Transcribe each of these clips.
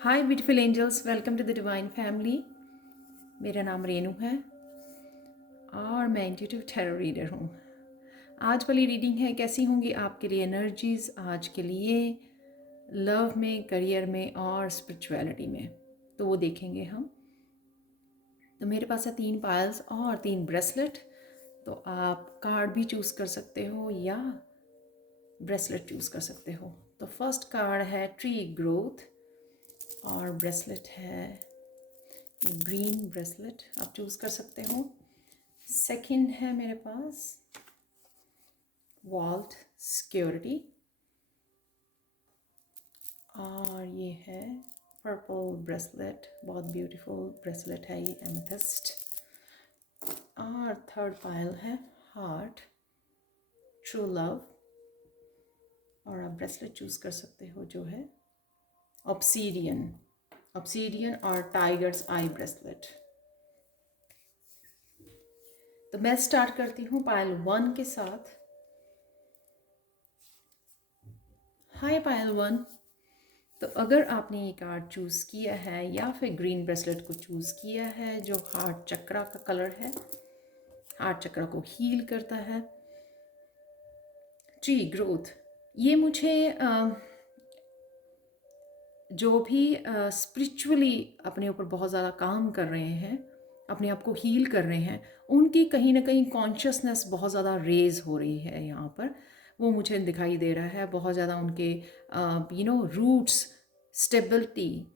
Hi beautiful angels, welcome to the divine family. मेरा नाम रेनू है और मैं इंट्यूटिव टैरो रीडर हूँ। आज वाली रीडिंग है कैसी होंगी आपके लिए एनर्जीज आज के लिए लव में, करियर में और स्पिरिचुअलिटी में, तो वो देखेंगे हम। तो मेरे पास है 3 पायल्स और 3 ब्रेसलेट। तो आप कार्ड भी चूज़ कर सकते हो या ब्रेसलेट चूज़ कर सकते हो। तो फर्स्ट कार्ड है ट्री ग्रोथ और ब्रेसलेट है ग्रीन ब्रेसलेट, आप चूज़ कर सकते हो। सेकंड है मेरे पास वॉल्ट सिक्योरिटी और ये है पर्पल ब्रेसलेट, बहुत ब्यूटीफुल ब्रेसलेट है ये, एमेथिस्ट। और थर्ड पायल है हार्ट ट्रू लव और आप ब्रेसलेट चूज़ कर सकते हो जो है ऑब्सीडियन और टाइगर्स आई ब्रेसलेट। तो मैं स्टार्ट करती हूँ पायल 1 के साथ। हाय पायल 1। तो अगर आपने ये कार्ड चूज़ किया है या फिर ग्रीन ब्रेसलेट को चूज़ किया है जो हार्ट चक्रा का कलर है, हार्ट चक्रा को हील करता है, ट्री ग्रोथ, ये मुझे जो भी स्पिरिचुअली अपने ऊपर बहुत ज़्यादा काम कर रहे हैं, अपने आप को हील कर रहे हैं, उनकी कहीं ना कहीं कॉन्शियसनेस बहुत ज़्यादा रेज हो रही है यहाँ पर, वो मुझे दिखाई दे रहा है। बहुत ज़्यादा उनके रूट्स, स्टेबिलिटी,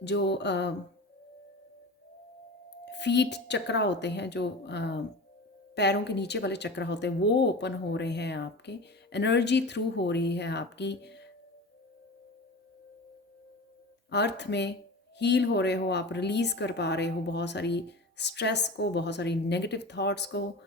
जो फीट चक्रा होते हैं, जो पैरों के नीचे वाले चक्रा होते हैं, वो ओपन हो रहे हैं, आपके एनर्जी थ्रू हो रही है, आपकी अर्थ में हील हो रहे हो, आप रिलीज़ कर पा रहे हो बहुत सारी स्ट्रेस को, बहुत सारी नेगेटिव थॉट्स को।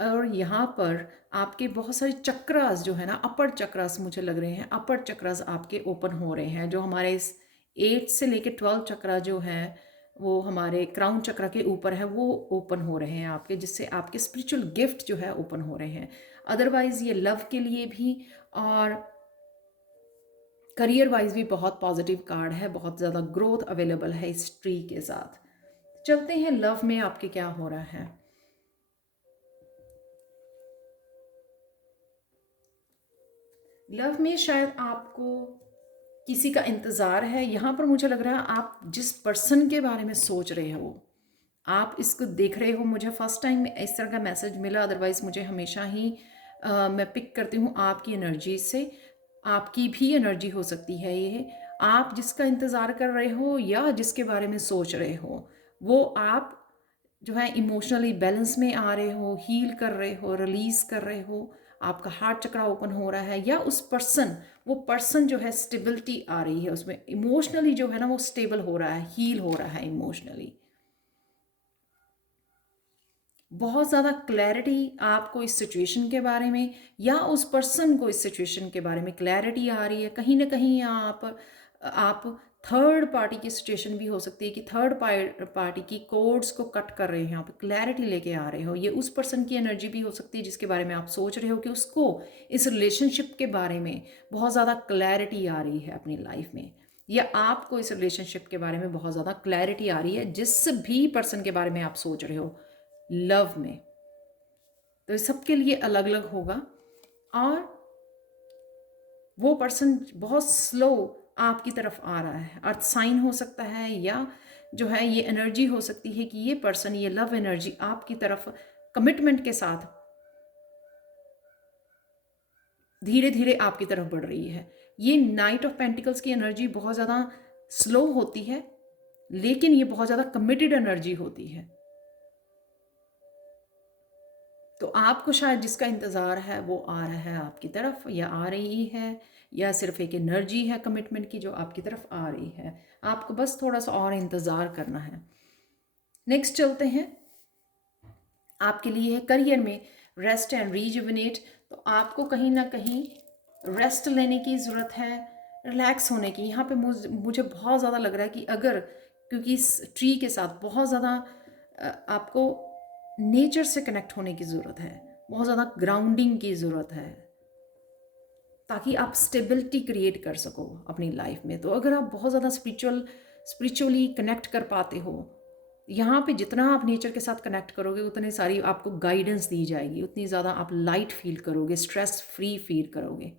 और यहाँ पर आपके बहुत सारे चक्रास जो है ना, अपर चक्रास मुझे लग रहे हैं, अपर चक्रास आपके ओपन हो रहे हैं। जो हमारे इस 8 से लेके 12 चक्रा जो हैं वो हमारे क्राउन चक्रा के ऊपर है, वो ओपन हो रहे हैं आपके, जिससे आपके स्पिरिचुअल गिफ्ट जो है ओपन हो रहे हैं। अदरवाइज़ ये लव के लिए भी और करियर वाइज भी बहुत पॉजिटिव कार्ड है, बहुत ज़्यादा ग्रोथ अवेलेबल है इस ट्री के साथ। चलते हैं लव में आपके क्या हो रहा है। लव में शायद आपको किसी का इंतज़ार है। यहाँ पर मुझे लग रहा है आप जिस पर्सन के बारे में सोच रहे हो, आप इसको देख रहे हो। मुझे फर्स्ट टाइम इस तरह का मैसेज मिला, अदरवाइज़ मुझे हमेशा ही मैं पिक करती हूँ आपकी एनर्जी से। आपकी भी एनर्जी हो सकती है ये। आप जिसका इंतज़ार कर रहे हो या जिसके बारे में सोच रहे हो, वो आप जो है इमोशनली बैलेंस में आ रहे हो, हील कर रहे हो, रिलीज़ कर रहे हो, आपका हार्ट चक्रा ओपन हो रहा है। या उस पर्सन, वो पर्सन जो है स्टेबिलिटी आ रही है उसमें, इमोशनली जो है ना वो स्टेबल हो रहा है, हील हो रहा है इमोशनली। बहुत ज़्यादा क्लैरिटी आपको इस सिचुएशन के बारे में या उस पर्सन को इस सिचुएशन के बारे में क्लैरिटी आ रही है। कहीं ना कहीं आप थर्ड पार्टी की सिचुएशन भी हो सकती है कि थर्ड पार्टी की कोड्स को कट कर रहे हैं, आप क्लैरिटी लेके आ रहे हो। ये उस पर्सन की एनर्जी भी हो सकती है जिसके बारे में आप सोच रहे हो कि उसको इस रिलेशनशिप के बारे में बहुत ज़्यादा क्लैरिटी आ रही है अपनी लाइफ में, या आपको इस रिलेशनशिप के बारे में बहुत ज़्यादा क्लैरिटी आ रही है जिस भी पर्सन के बारे में आप सोच रहे हो लव में। तो सबके लिए अलग अलग होगा और वो पर्सन बहुत स्लो आपकी तरफ आ रहा है। अर्थ साइन हो सकता है या जो है ये एनर्जी हो सकती है कि ये पर्सन, ये लव एनर्जी आपकी तरफ कमिटमेंट के साथ धीरे धीरे आपकी तरफ बढ़ रही है। ये नाइट ऑफ पेंटिकल्स की एनर्जी बहुत ज़्यादा स्लो होती है, लेकिन ये बहुत ज़्यादा कमिटेड एनर्जी होती है। तो आपको शायद जिसका इंतज़ार है वो आ रहा है आपकी तरफ, या आ रही है, या सिर्फ एक एनर्जी है कमिटमेंट की जो आपकी तरफ आ रही है। आपको बस थोड़ा सा और इंतज़ार करना है। नेक्स्ट चलते हैं, आपके लिए है करियर में रेस्ट एंड रीजुविनेट। तो आपको कहीं ना कहीं रेस्ट लेने की ज़रूरत है, रिलैक्स होने की। यहाँ पे मुझे बहुत ज़्यादा लग रहा है कि अगर, क्योंकि इस ट्री के साथ बहुत ज़्यादा आपको नेचर से कनेक्ट होने की ज़रूरत है, बहुत ज़्यादा ग्राउंडिंग की ज़रूरत है, ताकि आप स्टेबिलिटी क्रिएट कर सको अपनी लाइफ में। तो अगर आप बहुत ज़्यादा स्पिरिचुअली कनेक्ट कर पाते हो, यहाँ पे जितना आप नेचर के साथ कनेक्ट करोगे उतनी सारी आपको गाइडेंस दी जाएगी, उतनी ज़्यादा आप लाइट फील करोगे, स्ट्रेस फ्री फील करोगे।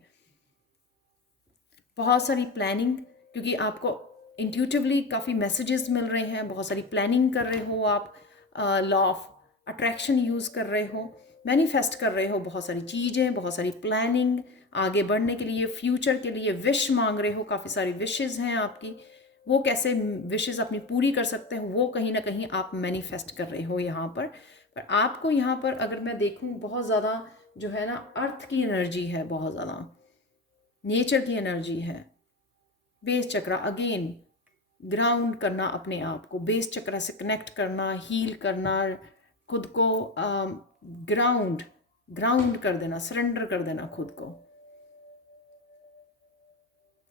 बहुत सारी प्लानिंग, क्योंकि आपको इंट्यूटिवली काफ़ी मैसेजेस मिल रहे हैं, बहुत सारी प्लानिंग कर रहे हो आप, लॉ ऑफ अट्रैक्शन यूज़ कर रहे हो, मैनिफेस्ट कर रहे हो बहुत सारी चीज़ें, बहुत सारी प्लानिंग आगे बढ़ने के लिए, फ्यूचर के लिए विश मांग रहे हो, काफ़ी सारी विशेज़ हैं आपकी। वो कैसे विशेज़ अपनी पूरी कर सकते हो, वो कहीं ना कहीं आप मैनिफेस्ट कर रहे हो यहाँ पर आपको यहाँ पर अगर मैं देखूँ, बहुत ज़्यादा जो है ना अर्थ की एनर्जी है, बहुत ज़्यादा नेचर की एनर्जी है। बेस चक्र अगेन, ग्राउंड करना अपने आप को, बेस चक्र से कनेक्ट करना, हील करना, खुद को ग्राउंड ग्राउंड कर देना, सरेंडर कर देना खुद को।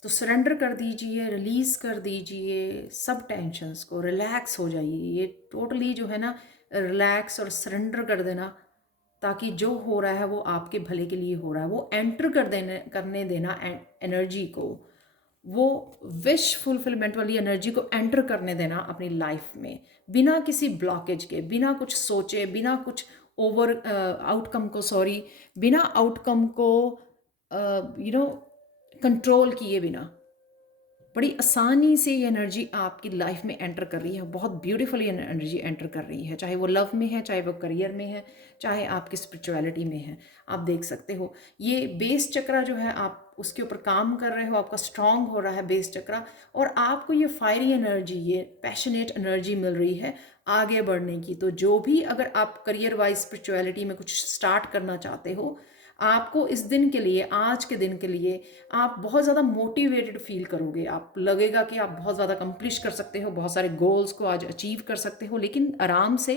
तो सरेंडर कर दीजिए, रिलीज कर दीजिए सब टेंशन्स को, रिलैक्स हो जाइए। ये टोटली जो है ना रिलैक्स और सरेंडर कर देना, ताकि जो हो रहा है वो आपके भले के लिए हो रहा है। वो एंटर करने देना एनर्जी को, वो विश फुलफिलमेंट वाली एनर्जी को एंटर करने देना अपनी लाइफ में, बिना किसी ब्लॉकेज के, बिना कुछ सोचे, बिना कुछ ओवर आउटकम को, सॉरी, बिना आउटकम को कंट्रोल किए बिना, बड़ी आसानी से ये एनर्जी आपकी लाइफ में एंटर कर रही है। बहुत ब्यूटीफुली एनर्जी एंटर कर रही है, चाहे वो लव में है, चाहे वो करियर में है, चाहे आपकी स्पिरिचुअलिटी में है। आप देख सकते हो ये बेस चक्रा जो है, आप उसके ऊपर काम कर रहे हो, आपका स्ट्रांग हो रहा है बेस चक्रा, और आपको ये फायरी एनर्जी, ये पैशनेट एनर्जी मिल रही है आगे बढ़ने की। तो जो भी अगर आप करियर वाइज स्पिरिचुअलिटी में कुछ स्टार्ट करना चाहते हो, आपको इस दिन के लिए, आज के दिन के लिए आप बहुत ज़्यादा मोटिवेटेड फील करोगे। आप लगेगा कि आप बहुत ज़्यादा कंप्लीट कर सकते हो, बहुत सारे गोल्स को आज अचीव कर सकते हो, लेकिन आराम से।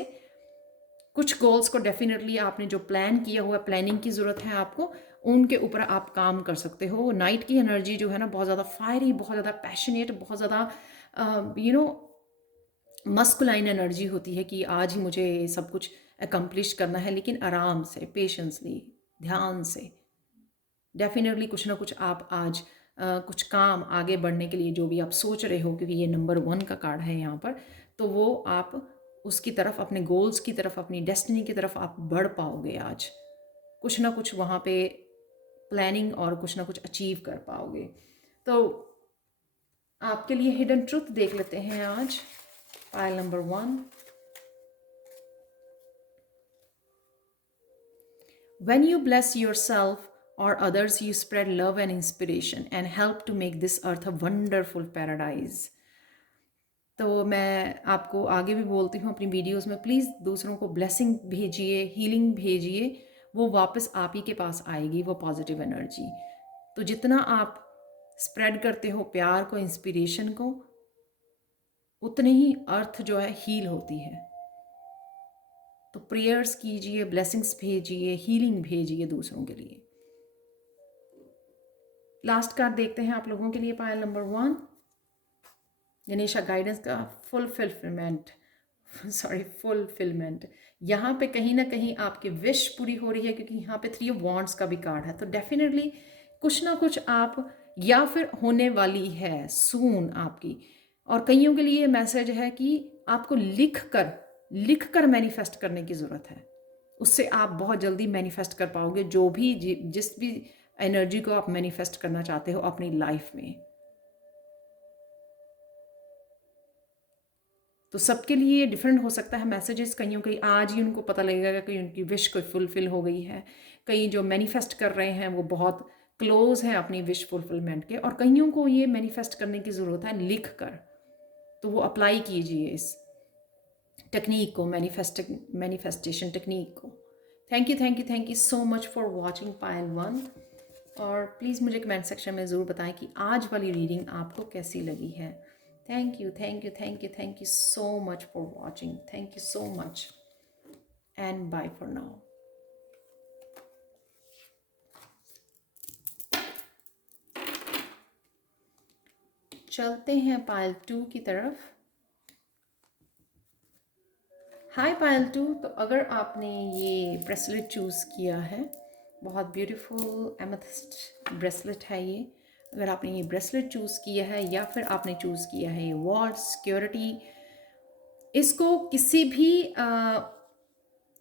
कुछ गोल्स को डेफिनेटली आपने जो प्लान किया हुआ, प्लानिंग की ज़रूरत है आपको, उनके ऊपर आप काम कर सकते हो। नाइट की एनर्जी जो है ना, बहुत ज़्यादा फायरी, बहुत ज़्यादा पैशनेट, बहुत ज़्यादा मस्कुलाइन एनर्जी होती है कि आज ही मुझे सब कुछ अकम्प्लिश करना है, लेकिन आराम से, पेशेंसली, ध्यान से। डेफिनेटली कुछ ना कुछ आप आज कुछ काम आगे बढ़ने के लिए जो भी आप सोच रहे हो, क्योंकि ये नंबर 1 का कार्ड है यहाँ पर, तो वो आप उसकी तरफ, अपने गोल्स की तरफ, अपनी डेस्टिनी की तरफ आप बढ़ पाओगे आज। कुछ ना कुछ वहाँ पे प्लानिंग और कुछ ना कुछ अचीव कर पाओगे। तो आपके लिए हिडन ट्रुथ देख लेते हैं आज, pile number 1। When you bless yourself or others, you spread love and inspiration and help to make this earth a wonderful paradise. तो मैं आपको आगे भी बोलती हूँ अपनी वीडियोस में, प्लीज़ दूसरों को ब्लेसिंग भेजिए, हीलिंग भेजिए, वो वापस आप ही के पास आएगी, वो पॉजिटिव एनर्जी। तो जितना आप स्प्रेड करते हो प्यार को, इंस्पिरेशन को, उतने ही अर्थ जो है हील होती है। तो प्रेयर्स कीजिए, ब्लेसिंग्स भेजिए, हीलिंग भेजिए दूसरों के लिए। लास्ट कार्ड देखते हैं आप लोगों के लिए, पायल नंबर 1, गणेशा गाइडेंस का फुलफिलमेंट फुलफिलमेंट। यहाँ पे कहीं ना कहीं आपकी विश पूरी हो रही है, क्योंकि यहाँ पे 3 ऑफ वॉन्ड्स का भी कार्ड है। तो डेफिनेटली कुछ ना कुछ आप, या फिर होने वाली है सून आपकी। और कईयों के लिए मैसेज है कि आपको लिख कर मैनिफेस्ट करने की ज़रूरत है। उससे आप बहुत जल्दी मैनिफेस्ट कर पाओगे जो भी, जिस भी एनर्जी को आप मैनिफेस्ट करना चाहते हो अपनी लाइफ में। तो सबके लिए डिफरेंट हो सकता है मैसेजेस। कईयों के आज ही उनको पता लगेगा कि उनकी विश कोई फुलफिल हो गई है। कई जो मैनिफेस्ट कर रहे हैं वो बहुत क्लोज हैं अपनी विश फुलफिलमेंट के, और कईयों को ये मैनिफेस्ट करने की ज़रूरत है लिख कर। तो वो अप्लाई कीजिए इस टेक्निक को, मैनिफेस्टेशन टेक्निक को। Thank you so much for watching pile 1। और प्लीज़ मुझे कमेंट सेक्शन में ज़रूर बताएं कि आज वाली रीडिंग आपको कैसी लगी है। Thank you so much for watching. Thank you so much and bye for now. चलते हैं पायल 2 की तरफ। हाय पायल टू, तो अगर आपने ये ब्रेसलेट चूज़ किया है, बहुत ब्यूटीफुल एमेथिस्ट ब्रेसलेट है ये। अगर आपने ये ब्रेसलेट चूज़ किया है या फिर आपने चूज़ किया है ये वॉर सिक्योरिटी, इसको किसी भी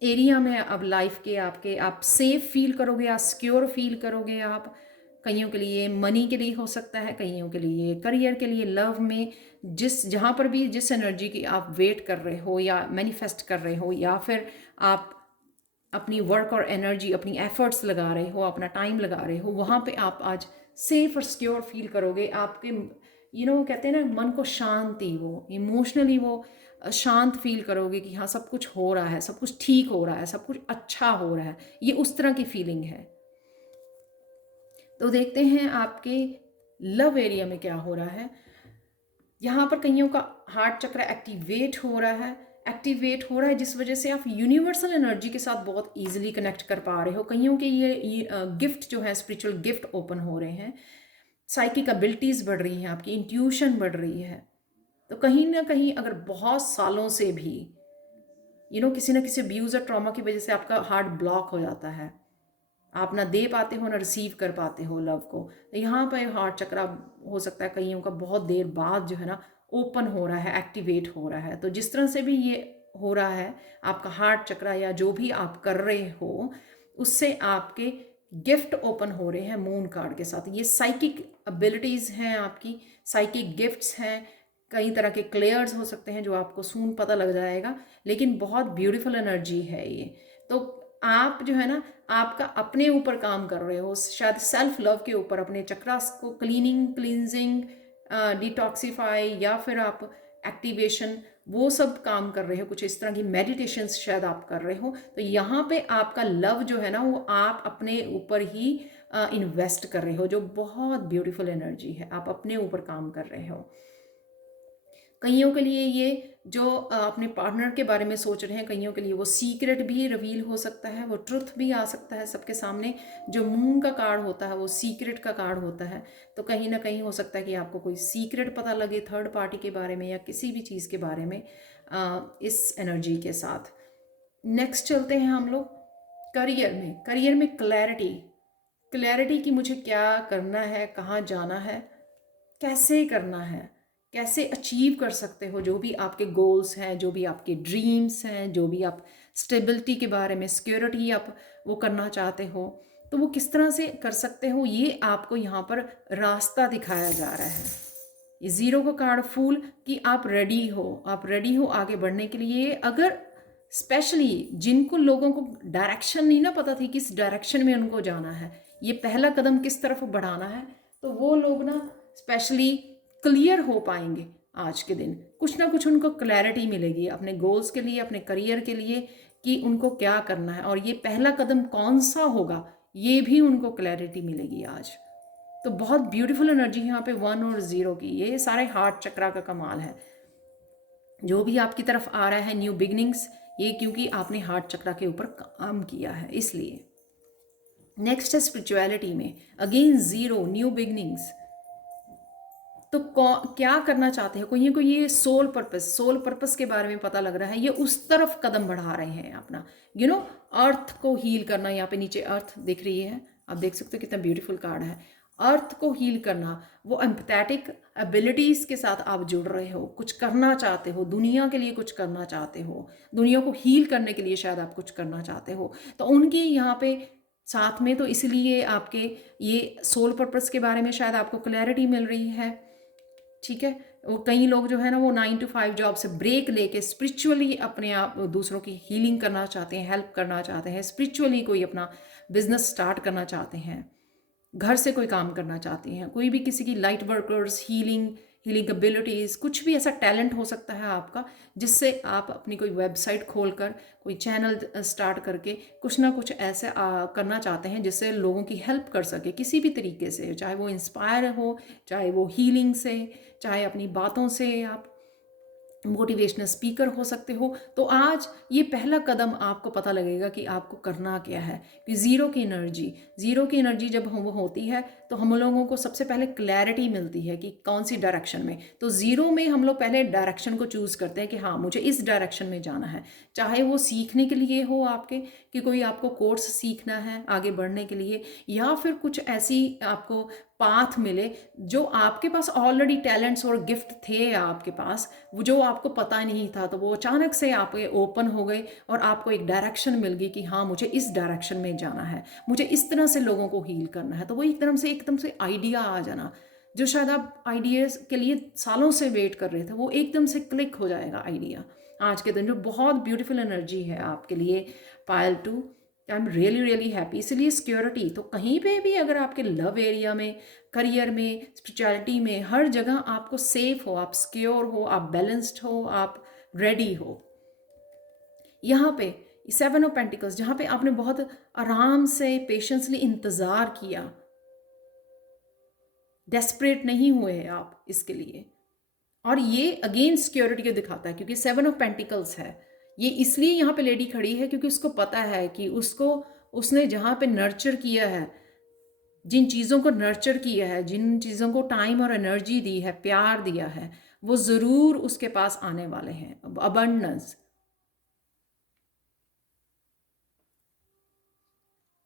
एरिया में अब लाइफ के आपके आप सेफ फील करोगे, आप सिक्योर फील करोगे। आप कईयों के लिए मनी के लिए हो सकता है, कईयों के लिए करियर के लिए, लव में, जिस जहाँ पर भी जिस एनर्जी की आप वेट कर रहे हो या मैनिफेस्ट कर रहे हो, या फिर आप अपनी वर्क और एनर्जी, अपनी एफर्ट्स लगा रहे हो, अपना टाइम लगा रहे हो, वहाँ पे आप आज सेफ और सिक्योर फील करोगे। आपके कहते हैं ना, मन को शांति, वो इमोशनली वो शांत फील करोगे कि हाँ सब कुछ हो रहा है, सब कुछ ठीक हो रहा है, सब कुछ अच्छा हो रहा है। ये उस तरह की फीलिंग है। तो देखते हैं आपके लव एरिया में क्या हो रहा है। यहाँ पर कईयों का हार्ट चक्र एक्टिवेट हो रहा है जिस वजह से आप यूनिवर्सल एनर्जी के साथ बहुत इजीली कनेक्ट कर पा रहे हो। कईयों के ये गिफ्ट जो है, स्पिरिचुअल गिफ्ट ओपन हो रहे हैं, साइकिक एबिलिटीज़ बढ़ रही हैं, आपकी इंट्यूशन बढ़ रही है। तो कहीं ना कहीं अगर बहुत सालों से भी किसी ना किसी अब्यूज़ और ट्रॉमा की वजह से आपका हार्ट ब्लॉक हो जाता है, आप ना दे पाते हो ना रिसीव कर पाते हो लव को, तो यहाँ पर हार्ट चक्र हो सकता है कईयों का बहुत देर बाद जो है ना ओपन हो रहा है, एक्टिवेट हो रहा है। तो जिस तरह से भी ये हो रहा है, आपका हार्ट चक्र या जो भी आप कर रहे हो उससे आपके गिफ्ट ओपन हो रहे हैं मून कार्ड के साथ। ये साइकिक एबिलिटीज़ हैं, आपकी साइकिक गिफ्ट्स हैं। कई तरह के क्लेयर्स हो सकते हैं जो आपको सून पता लग जाएगा, लेकिन बहुत ब्यूटीफुल एनर्जी है ये। तो आप जो है ना, आपका अपने ऊपर काम कर रहे हो, शायद सेल्फ लव के ऊपर, अपने चक्रास को क्लीनिंग, डिटॉक्सीफाई, या फिर आप एक्टिवेशन, वो सब काम कर रहे हो। कुछ इस तरह की मेडिटेशंस शायद आप कर रहे हो। तो यहाँ पे आपका लव जो है ना, वो आप अपने ऊपर ही इन्वेस्ट कर रहे हो, जो बहुत ब्यूटीफुल एनर्जी है। आप अपने ऊपर काम कर रहे हो। कईयों के लिए ये जो अपने पार्टनर के बारे में सोच रहे हैं, कईयों के लिए वो सीक्रेट भी रिवील हो सकता है, वो ट्रुथ भी आ सकता है सबके सामने। जो मून का कार्ड होता है वो सीक्रेट का कार्ड होता है। तो कहीं ना कहीं हो सकता है कि आपको कोई सीक्रेट पता लगे थर्ड पार्टी के बारे में या किसी भी चीज़ के बारे में इस एनर्जी के साथ। नेक्स्ट चलते हैं हम लोग करियर में क्लैरिटी कि मुझे क्या करना है, कहाँ जाना है, कैसे करना है, कैसे अचीव कर सकते हो जो भी आपके गोल्स हैं, जो भी आपके ड्रीम्स हैं, जो भी आप स्टेबिलिटी के बारे में, सिक्योरिटी आप वो करना चाहते हो, तो वो किस तरह से कर सकते हो, ये आपको यहाँ पर रास्ता दिखाया जा रहा है। ये ज़ीरो का कार्ड फूल कि आप रेडी हो आगे बढ़ने के लिए। अगर स्पेशली जिनको लोगों को डायरेक्शन नहीं ना पता थी, किस डायरेक्शन में उनको जाना है, ये पहला कदम किस तरफ बढ़ाना है, तो वो लोग ना स्पेशली क्लियर हो पाएंगे आज के दिन। कुछ ना कुछ उनको क्लैरिटी मिलेगी अपने गोल्स के लिए, अपने करियर के लिए, कि उनको क्या करना है और ये पहला कदम कौन सा होगा, ये भी उनको क्लैरिटी मिलेगी आज। तो बहुत ब्यूटीफुल एनर्जी यहाँ पे 1 और 0 की, ये सारे हार्ट चक्रा का कमाल है। जो भी आपकी तरफ आ रहा है न्यू बिगनिंग्स, ये क्योंकि आपने हार्ट चक्रा के ऊपर काम किया है, इसलिए। नेक्स्ट है स्पिरिचुअलिटी में, अगेन 0, न्यू बिगनिंग्स। तो क्या करना चाहते हैं कोई को, ये सोल पर्पस के बारे में पता लग रहा है। ये उस तरफ कदम बढ़ा रहे हैं अपना, अर्थ को हील करना। यहाँ पे नीचे अर्थ दिख रही है, आप देख सकते हो कितना ब्यूटीफुल कार्ड है। अर्थ को हील करना, वो एम्पैथेटिक एबिलिटीज़ के साथ आप जुड़ रहे हो, कुछ करना चाहते हो, दुनिया के लिए कुछ करना चाहते हो, दुनिया को हील करने के लिए शायद आप कुछ करना चाहते हो। तो उनकी यहाँ पे साथ में, तो इसलिए आपके ये सोल पर्पस के बारे में शायद आपको क्लैरिटी मिल रही है। ठीक है, वो कई लोग जो है ना, वो 9 to 5 जॉब से ब्रेक लेके स्पिरिचुअली अपने आप दूसरों की हीलिंग करना चाहते हैं, हेल्प करना चाहते हैं, स्पिरिचुअली कोई अपना बिजनेस स्टार्ट करना चाहते हैं, घर से कोई काम करना चाहते हैं, कोई भी किसी की लाइट वर्कर्स, हीलिंग एबिलिटीज़, कुछ भी ऐसा टैलेंट हो सकता है आपका, जिससे आप अपनी कोई वेबसाइट खोलकर, कोई चैनल स्टार्ट करके कुछ ना कुछ ऐसे करना चाहते हैं जिससे लोगों की हेल्प कर सके किसी भी तरीके से, चाहे वो इंस्पायर हो, चाहे वो हीलिंग से, चाहे अपनी बातों से आप मोटिवेशनल स्पीकर हो सकते हो। तो आज ये पहला कदम आपको पता लगेगा कि आपको करना क्या है। कि ज़ीरो की एनर्जी जब हम वो होती है तो हम लोगों को सबसे पहले क्लैरिटी मिलती है कि कौन सी डायरेक्शन में। तो ज़ीरो में हम लोग पहले डायरेक्शन को चूज़ करते हैं कि हाँ मुझे इस डायरेक्शन में जाना है। चाहे वो सीखने के लिए हो आपके, कि कोई आपको कोर्स सीखना है आगे बढ़ने के लिए, या फिर कुछ ऐसी आपको पाथ मिले जो आपके पास ऑलरेडी टैलेंट्स और गिफ्ट थे आपके पास, वो जो आपको पता नहीं था, तो वो अचानक से आप ओपन हो गए और आपको एक डायरेक्शन मिल गई कि हाँ मुझे इस डायरेक्शन में जाना है, मुझे इस तरह से लोगों को हील करना है। तो वो एकदम से आइडिया आ जाना, जो शायद आप आइडियाज़ के लिए सालों से वेट कर रहे थे, वो एकदम से क्लिक हो जाएगा आइडिया आज के दिन। जो बहुत ब्यूटीफुल एनर्जी है आपके लिए pile two. I am really really happy. इसलिए सिक्योरिटी तो कहीं पे भी, अगर आपके लव एरिया में, करियर में, स्पिरिचुअलिटी में, हर जगह आपको सेफ हो, आप सिक्योर हो, आप बैलेंस्ड हो, आप रेडी हो। यहाँ पे 7 ऑफ पेंटिकल्स, जहाँ पे आपने बहुत आराम से पेशेंसली इंतज़ार किया, डेस्परेट नहीं हुए आप इसके लिए। और ये अगेन सिक्योरिटी को दिखाता है, क्योंकि 7 ऑफ पेंटिकल्स है। ये इसलिए यहाँ पे लेडी खड़ी है क्योंकि उसको पता है कि उसको, उसने जहाँ पे नर्चर किया है, जिन चीज़ों को नर्चर किया है, जिन चीज़ों को टाइम और एनर्जी दी है, प्यार दिया है, वो ज़रूर उसके पास आने वाले हैं। अबंडेंस।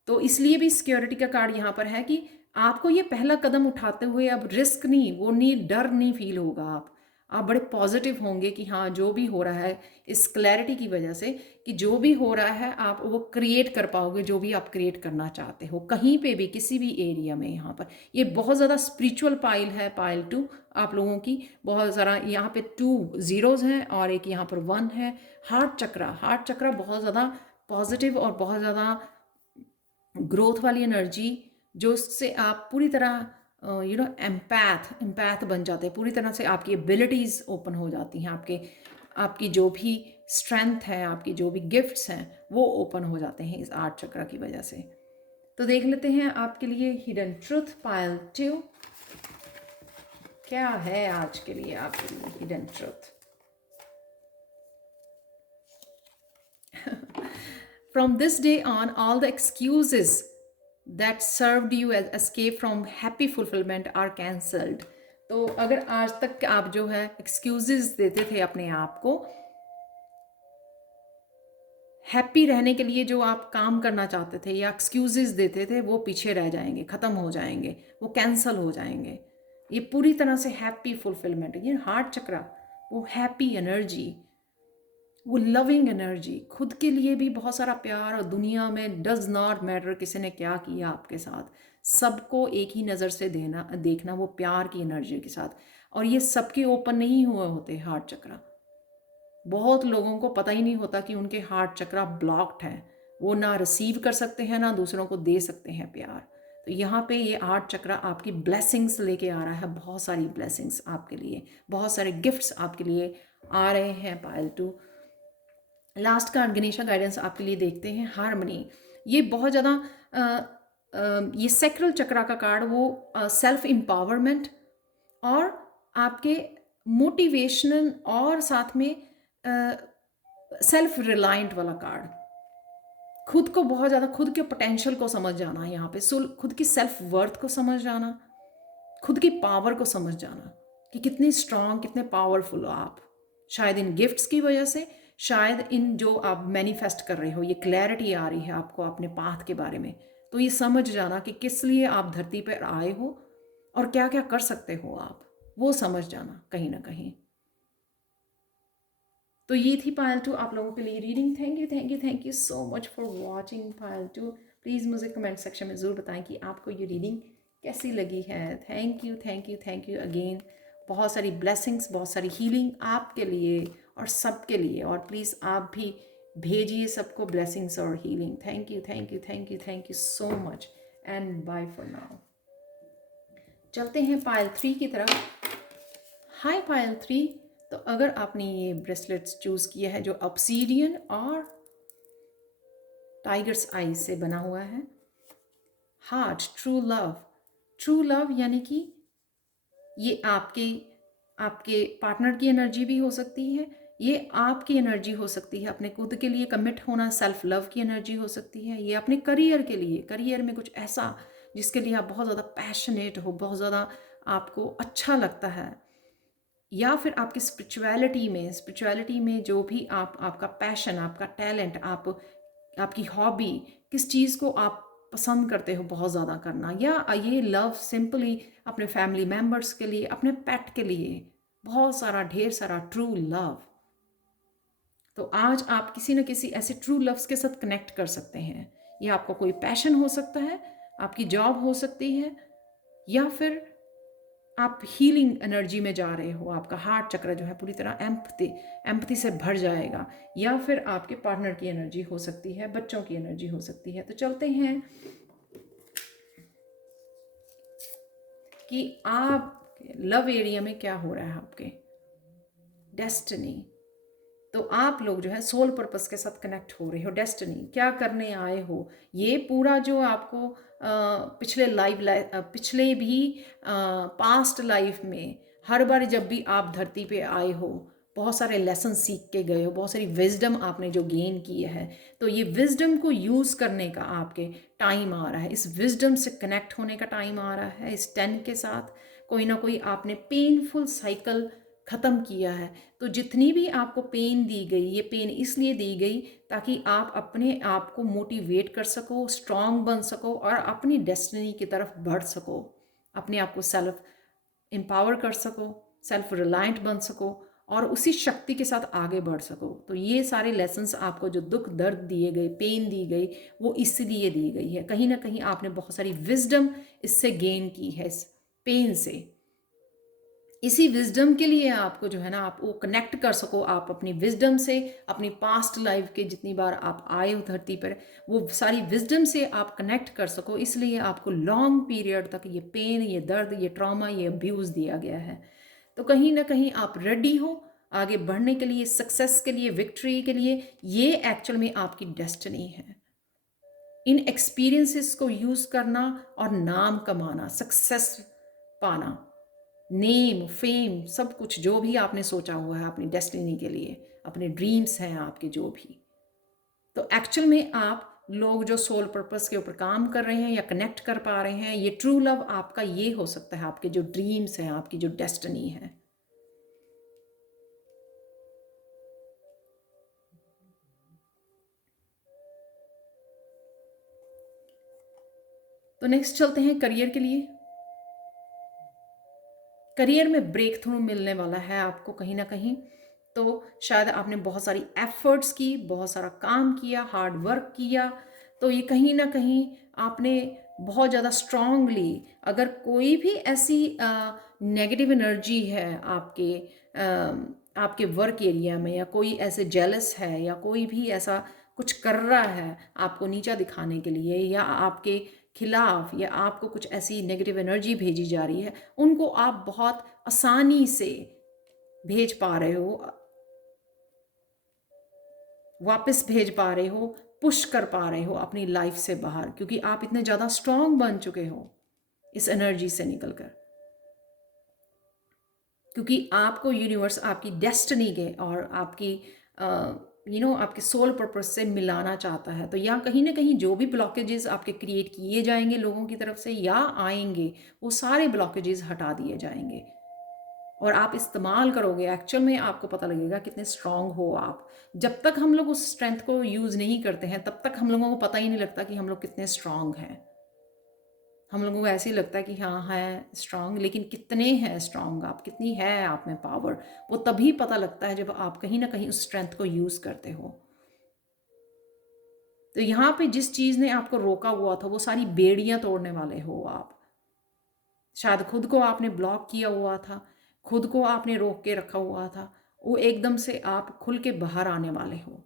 तो इसलिए भी सिक्योरिटी का कार्ड यहाँ पर है कि आपको ये पहला कदम उठाते हुए अब रिस्क नहीं, वो नहीं, डर नहीं फील होगा। आप बड़े पॉजिटिव होंगे कि हाँ जो भी हो रहा है, इस क्लैरिटी की वजह से कि जो भी हो रहा है आप वो क्रिएट कर पाओगे, जो भी आप क्रिएट करना चाहते हो कहीं पे भी, किसी भी एरिया में। यहाँ पर ये बहुत ज़्यादा स्पिरिचुअल पाइल है, पाइल टू आप लोगों की। बहुत ज़्यादा यहाँ पे 2 ज़ीरोज़ हैं और एक यहाँ पर 1 है। हार्ट चक्रा बहुत ज़्यादा पॉजिटिव और बहुत ज़्यादा ग्रोथ वाली एनर्जी, जो उससे आप पूरी तरह एम्पैथ बन जाते हैं। पूरी तरह से आपकी एबिलिटीज़ ओपन हो जाती हैं, आपकी जो भी स्ट्रेंथ है, आपकी जो भी गिफ्ट्स हैं, वो ओपन हो जाते हैं इस 8 चक्र की वजह से। तो देख लेते हैं आपके लिए हिडन ट्रुथ पाइल 2 क्या है आज के लिए आपके लिए hidden truth. From this day on, all the excuses that served you as escape from happy fulfillment are cancelled। तो अगर आज तक आप जो है एक्सक्यूजेस देते थे अपने आप को हैप्पी रहने के लिए, जो आप काम करना चाहते थे या एक्सक्यूजेस देते थे, वो पीछे रह जाएंगे, ख़त्म हो जाएंगे, वो कैंसल हो जाएंगे। ये पूरी तरह से हैप्पी फुलफिलमेंट, ये हार्ट चक्रा, वो हैप्पी एनर्जी, वो लविंग एनर्जी, खुद के लिए भी बहुत सारा प्यार। और दुनिया में डज नॉट मैटर किसी ने क्या किया आपके साथ, सबको एक ही नज़र से देखना वो प्यार की एनर्जी के साथ। और ये सबके ओपन नहीं हुए होते हार्ट चक्रा। बहुत लोगों को पता ही नहीं होता कि उनके हार्ट चक्रा ब्लॉक्ड है, वो ना रिसीव कर सकते हैं ना दूसरों को दे सकते हैं प्यार। तो यहाँ पे ये हार्ट चक्रा आपकी ब्लेसिंग्स लेके आ रहा है, बहुत सारी ब्लेसिंग्स आपके लिए, बहुत सारे गिफ्ट्स आपके लिए आ रहे हैं pile two. Last card Ganesha guidance आपके लिए देखते हैं, हारमनी। ये बहुत ज़्यादा ये सेक्रल चक्रा का कार्ड, वो सेल्फ एम्पावरमेंट और आपके मोटिवेशनल और साथ में सेल्फ रिलायंट वाला कार्ड। खुद को बहुत ज़्यादा, खुद के पोटेंशियल को समझ जाना, यहाँ पे खुद की सेल्फ वर्थ को समझ जाना, खुद की पावर को समझ जाना कि कितनी स्ट्रांग, कितने पावरफुल हो आप। शायद इन गिफ्ट्स की वजह से, शायद इन जो आप मैनिफेस्ट कर रहे हो, ये क्लैरिटी आ रही है आपको अपने पाथ के बारे में। तो ये समझ जाना कि किस लिए आप धरती पर आए हो और क्या क्या कर सकते हो आप, वो समझ जाना कहीं ना कहीं। तो ये थी पायल टू आप लोगों के लिए reading. Thank you so much for watching Payal two. Please मुझे कमेंट सेक्शन में ज़रूर बताएं कि आपको ये रीडिंग कैसी लगी है। Thank you again. बहुत सारी ब्लेसिंग्स, बहुत सारी हीलिंग आपके लिए और सबके लिए। और प्लीज़ आप भी भेजिए सबको ब्लेसिंग्स और healing. Thank you so much and bye for now. चलते हैं पायल 3 की तरफ। हाय पायल 3। तो अगर आपने ये ब्रेसलेट्स चूज़ किया है जो ऑब्सीडियन और टाइगर्स आई से बना हुआ है, हार्ट, ट्रू लव यानी कि ये आपके आपके पार्टनर की एनर्जी भी हो सकती है, ये आपकी एनर्जी हो सकती है, अपने खुद के लिए कमिट होना, सेल्फ लव की एनर्जी हो सकती है, ये अपने करियर के लिए, करियर में कुछ ऐसा जिसके लिए आप बहुत ज़्यादा पैशनेट हो, बहुत ज़्यादा आपको अच्छा लगता है, या फिर आपकी स्पिरिचुअलिटी में जो भी आप, आपका पैशन, आपका टैलेंट, आप, आपकी हॉबी, किस चीज़ को आप पसंद करते हो बहुत ज़्यादा करना, या ये लव सिंपली अपने फैमिली मेम्बर्स के लिए, अपने पेट के लिए, बहुत सारा, ढेर सारा ट्रू लव। तो आज आप किसी न किसी ऐसे ट्रू लव्स के साथ कनेक्ट कर सकते हैं। ये आपका कोई पैशन हो सकता है, आपकी जॉब हो सकती है, या फिर आप हीलिंग एनर्जी में जा रहे हो, आपका हार्ट चक्र जो है पूरी तरह एम्पथी से भर जाएगा, या फिर आपके पार्टनर की एनर्जी हो सकती है, बच्चों की एनर्जी हो सकती है। तो चलते हैं कि आप लव एरिया में क्या हो रहा है, आपके डेस्टिनी। तो आप लोग जो है सोल पर्पस के साथ कनेक्ट हो रहे हो, डेस्टिनी क्या करने आए हो, ये पूरा जो आपको पिछले भी पास्ट लाइफ में हर बार जब भी आप धरती पे आए हो, बहुत सारे लेसन सीख के गए हो, बहुत सारी विजडम आपने जो गेन की है, तो ये विजडम को यूज़ करने का आपके टाइम आ रहा है, इस विजडम से कनेक्ट होने का टाइम आ रहा है। इस 10 के साथ कोई ना कोई आपने पेनफुल साइकिल ख़त्म किया है। तो जितनी भी आपको पेन दी गई, ये पेन इसलिए दी गई ताकि आप अपने आप को मोटिवेट कर सको, स्ट्रांग बन सको और अपनी डेस्टिनी की तरफ बढ़ सको, अपने आप को सेल्फ एम्पावर कर सको, सेल्फ रिलायंट बन सको और उसी शक्ति के साथ आगे बढ़ सको। तो ये सारे लेसन्स आपको जो दुख दर्द दिए गए, पेन दी गई, वो इसलिए दी गई है। कहीं ना कहीं आपने बहुत सारी विजडम इससे गेन की है, इस पेन से। इसी विजडम के लिए आपको जो है ना, आप वो कनेक्ट कर सको, आप अपनी विजडम से, अपनी पास्ट लाइफ के जितनी बार आप आए हो धरती पर, वो सारी विजडम से आप कनेक्ट कर सको, इसलिए आपको लॉन्ग पीरियड तक ये पेन, ये दर्द, ये ट्रॉमा, ये अब्यूज़ दिया गया है। तो कहीं ना कहीं आप रेडी हो आगे बढ़ने के लिए, सक्सेस के लिए, विक्ट्री के लिए। ये एक्चुअल में आपकी डेस्टिनी है। इन एक्सपीरियंसेस को यूज़ करना और नाम कमाना, सक्सेस पाना, नेम, फेम, सब कुछ जो भी आपने सोचा हुआ है अपनी डेस्टिनी के लिए, अपने ड्रीम्स हैं आपके जो भी, तो एक्चुअल में आप लोग जो सोल पर्पस के ऊपर काम कर रहे हैं या कनेक्ट कर पा रहे हैं, ये ट्रू लव आपका ये हो सकता है, आपके जो ड्रीम्स हैं, आपकी जो डेस्टिनी है। तो नेक्स्ट चलते हैं करियर के लिए। करियर में ब्रेक थ्रू मिलने वाला है आपको कहीं ना कहीं। तो शायद आपने बहुत सारी एफर्ट्स की, बहुत सारा काम किया, हार्ड वर्क किया, तो ये कहीं ना कहीं आपने बहुत ज़्यादा स्ट्रांगली, अगर कोई भी ऐसी नेगेटिव एनर्जी है आपके वर्क एरिया में, या कोई ऐसे जेलस है, या कोई भी ऐसा कुछ कर रहा है आपको नीचा दिखाने के लिए, या आपके खिलाफ, या आपको कुछ ऐसी नेगेटिव एनर्जी भेजी जा रही है, उनको आप बहुत आसानी से भेज पा रहे हो, वापस भेज पा रहे हो, पुश कर पा रहे हो अपनी लाइफ से बाहर, क्योंकि आप इतने ज़्यादा स्ट्रांग बन चुके हो इस एनर्जी से निकलकर। क्योंकि आपको यूनिवर्स आपकी डेस्टिनी के और आपकी आपके सोल पर्पस से मिलाना चाहता है। तो या कहीं ना कहीं जो भी ब्लॉकेजेस आपके क्रिएट किए जाएंगे लोगों की तरफ से या आएंगे, वो सारे ब्लॉकेजेस हटा दिए जाएंगे और आप इस्तेमाल करोगे। एक्चुअल में आपको पता लगेगा कितने स्ट्रांग हो आप। जब तक हम लोग उस स्ट्रेंथ को यूज़ नहीं करते हैं, तब तक हम लोगों को पता ही नहीं लगता कि हम लोग कितने स्ट्रांग हैं। हम लोगों को ऐसे ही लगता है कि हाँ है स्ट्रांग, लेकिन कितने हैं स्ट्रांग आप, कितनी है आप में पावर, वो तभी पता लगता है जब आप कहीं ना कहीं उस स्ट्रेंथ को यूज़ करते हो। तो यहाँ पे जिस चीज़ ने आपको रोका हुआ था, वो सारी बेड़ियाँ तोड़ने वाले हो आप। शायद खुद को आपने ब्लॉक किया हुआ था, खुद को आपने रोक के रखा हुआ था, वो एकदम से आप खुल के बाहर आने वाले हो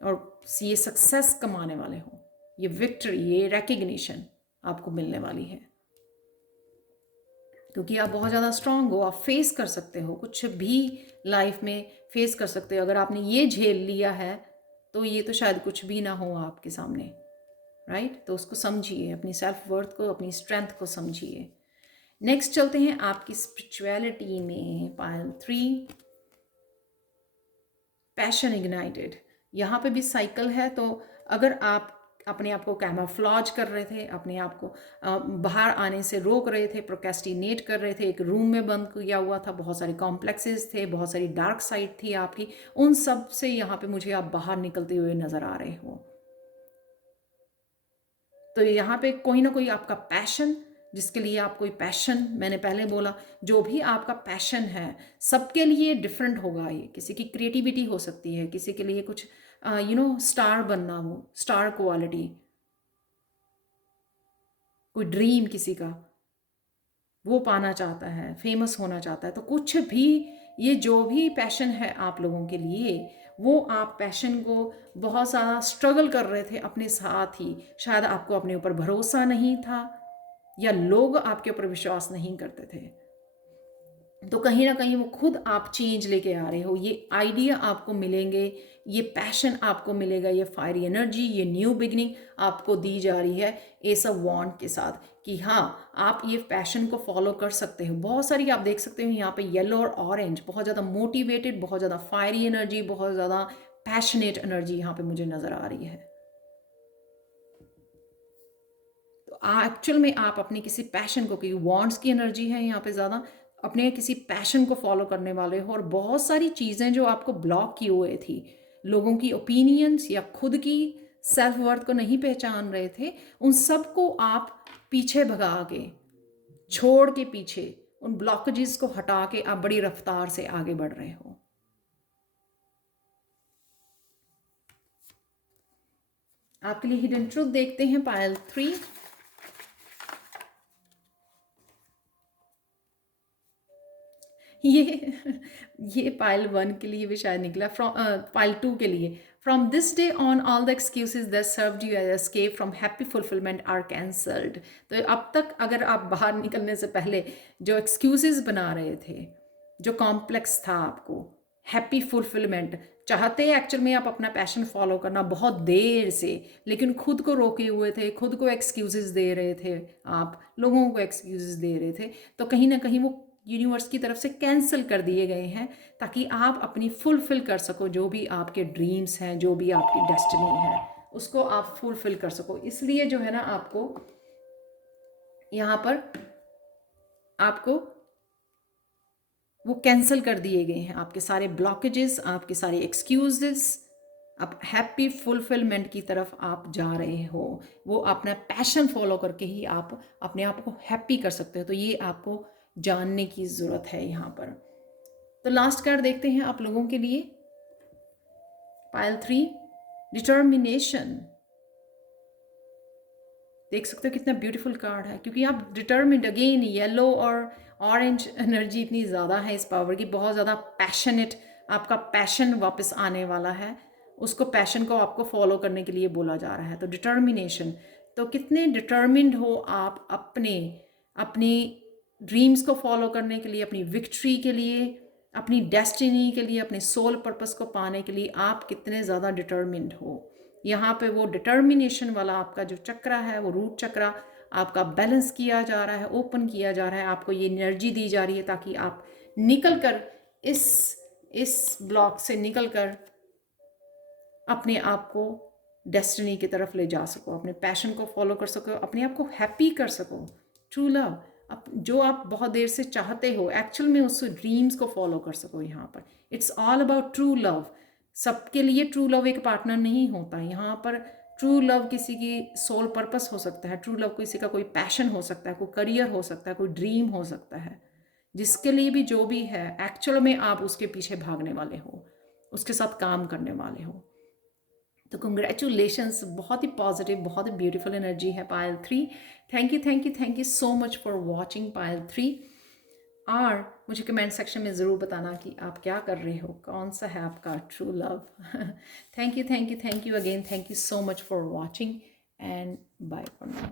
और ये सक्सेस कमाने वाले हो, ये विक्ट्री, ये रिकग्निशन आपको मिलने वाली है। क्योंकि आप बहुत ज़्यादा स्ट्रांग हो, आप फेस कर सकते हो कुछ भी लाइफ में, फेस कर सकते हो। अगर आपने ये झेल लिया है तो ये तो शायद कुछ भी ना हो आपके सामने, राइट। तो उसको समझिए, अपनी सेल्फ वर्थ को, अपनी स्ट्रेंथ को समझिए। नेक्स्ट चलते हैं आपकी स्पिरिचुअलिटी में, पायल 3, पैशन इग्नाइटेड। यहाँ पे भी साइकिल है। तो अगर आप अपने आप को कैमोफ्लेज कर रहे थे, अपने आप को बाहर आने से रोक रहे थे, प्रोक्रेस्टिनेट कर रहे थे, एक रूम में बंद किया हुआ था, बहुत सारे कॉम्प्लेक्सेस थे, बहुत सारी डार्क साइड थी आपकी, उन सब से यहाँ पे मुझे आप बाहर निकलते हुए नज़र आ रहे हो। तो यहाँ पे कोई ना कोई आपका पैशन, जिसके लिए आप कोई पैशन, मैंने पहले बोला जो भी आपका पैशन है सबके लिए डिफरेंट होगा। ये किसी की क्रिएटिविटी हो सकती है, किसी के लिए कुछ स्टार बनना हो, स्टार क्वालिटी, कोई ड्रीम किसी का वो पाना चाहता है, फेमस होना चाहता है। तो कुछ भी, ये जो भी पैशन है आप लोगों के लिए, वो आप पैशन को बहुत ज़्यादा स्ट्रगल कर रहे थे अपने साथ ही। शायद आपको अपने ऊपर भरोसा नहीं था या लोग आपके ऊपर विश्वास नहीं करते थे। तो कहीं ना कहीं वो खुद आप चेंज लेके आ रहे हो। ये आइडिया आपको मिलेंगे, ये पैशन आपको मिलेगा, ये फायरी एनर्जी, ये न्यू बिगनिंग आपको दी जा रही है एस ऑफ वॉन्ड के साथ कि हाँ, आप ये पैशन को फॉलो कर सकते हो। बहुत सारी आप देख सकते हो यहाँ पे येलो और ऑरेंज, बहुत ज़्यादा मोटिवेटेड, बहुत ज़्यादा फायरी एनर्जी, बहुत ज़्यादा पैशनेट एनर्जी यहाँ पे मुझे नज़र आ रही है। तो एक्चुअल में आप अपनी किसी पैशन को, क्योंकि वॉन्ड्स की एनर्जी है यहाँ पे ज़्यादा, अपने किसी पैशन को फॉलो करने वाले हो। और बहुत सारी चीज़ें जो आपको ब्लॉक किए हुए थी, लोगों की ओपिनियंस या खुद की सेल्फ वर्थ को नहीं पहचान रहे थे, उन सब को आप पीछे भगा के, छोड़ के पीछे, उन ब्लॉकेजेस को हटा के आप बड़ी रफ्तार से आगे बढ़ रहे हो। आपके लिए हिडन ट्रूथ देखते हैं, पायल 3। ये पाइल 1 के लिए भी शायद निकला, फ्रॉम पाइल 2 के लिए, from this day on all the excuses that served you as escape from happy fulfilment are cancelled. तो अब तक अगर आप बाहर निकलने से पहले जो एक्सक्यूजेज बना रहे थे, जो कॉम्प्लेक्स था आपको, हैप्पी फुलफिलमेंट चाहते एक्चुअल में आप अपना पैशन फॉलो करना बहुत देर से, लेकिन खुद को रोके हुए थे, खुद को एक्सक्यूजेज दे रहे थे, आप लोगों को एक्सक्यूजेज दे रहे थे। तो कहीं ना कहीं वो यूनिवर्स की तरफ से कैंसिल कर दिए गए हैं, ताकि आप अपनी फुलफिल कर सको जो भी आपके ड्रीम्स हैं, जो भी आपकी डेस्टिनी है, उसको आप फुलफिल कर सको। इसलिए जो है ना, आपको यहाँ पर आपको वो कैंसिल कर दिए गए हैं, आपके सारे ब्लॉकेजेस, आपके सारे एक्सक्यूजेस। अब हैप्पी फुलफिलमेंट की तरफ आप जा रहे हो। वो अपना पैशन फॉलो करके ही आप अपने आप को हैप्पी कर सकते हो। तो ये आपको जानने की ज़रूरत है यहाँ पर। तो लास्ट कार्ड देखते हैं आप लोगों के लिए, पाइल 3, डिटर्मिनेशन। देख सकते हो कितना ब्यूटीफुल कार्ड है, क्योंकि आप डिटर्मिन्ड, अगेन येलो और ऑरेंज एनर्जी इतनी ज़्यादा है इस पावर की, बहुत ज़्यादा पैशनेट, आपका पैशन वापस आने वाला है। उसको, पैशन को आपको फॉलो करने के लिए बोला जा रहा है। तो डिटर्मिनेशन, तो कितने डिटर्मिन्ड हो आप अपनी ड्रीम्स को फॉलो करने के लिए, अपनी विक्ट्री के लिए, अपनी डेस्टिनी के लिए, अपने सोल पर्पस को पाने के लिए आप कितने ज़्यादा डिटर्मिन्ड हो। यहाँ पे वो डिटर्मिनेशन वाला आपका जो चक्रा है, वो रूट चक्रा आपका बैलेंस किया जा रहा है, ओपन किया जा रहा है, आपको ये एनर्जी दी जा रही है, ताकि आप निकल कर इस ब्लॉक से निकल कर अपने आप को डेस्टिनी की तरफ ले जा सको, अपने पैशन को फॉलो कर सको, अपने आप को हैप्पी कर सको। ट्रू लव, जो आप बहुत देर से चाहते हो, एक्चुअल में उस ड्रीम्स को फॉलो कर सको। यहाँ पर it's all about true love. सबके लिए ट्रू लव एक पार्टनर नहीं होता। यहाँ पर ट्रू लव किसी की सोल पर्पस हो सकता है, ट्रू लव किसी का कोई पैशन हो सकता है, कोई करियर हो सकता है, कोई ड्रीम हो सकता है। जिसके लिए भी जो भी है, एक्चुअल में आप उसके पीछे भागने वाले हो, उसके साथ काम करने वाले हो। तो कंग्रेचुलेशंस, बहुत ही पॉजिटिव, बहुत ही ब्यूटीफुल एनर्जी है pile 3। Thank you so much for watching pile 3। और मुझे कमेंट सेक्शन में ज़रूर बताना कि आप क्या कर रहे हो, कौन सा है आपका true love. Thank you again, thank you so much for watching and bye for now.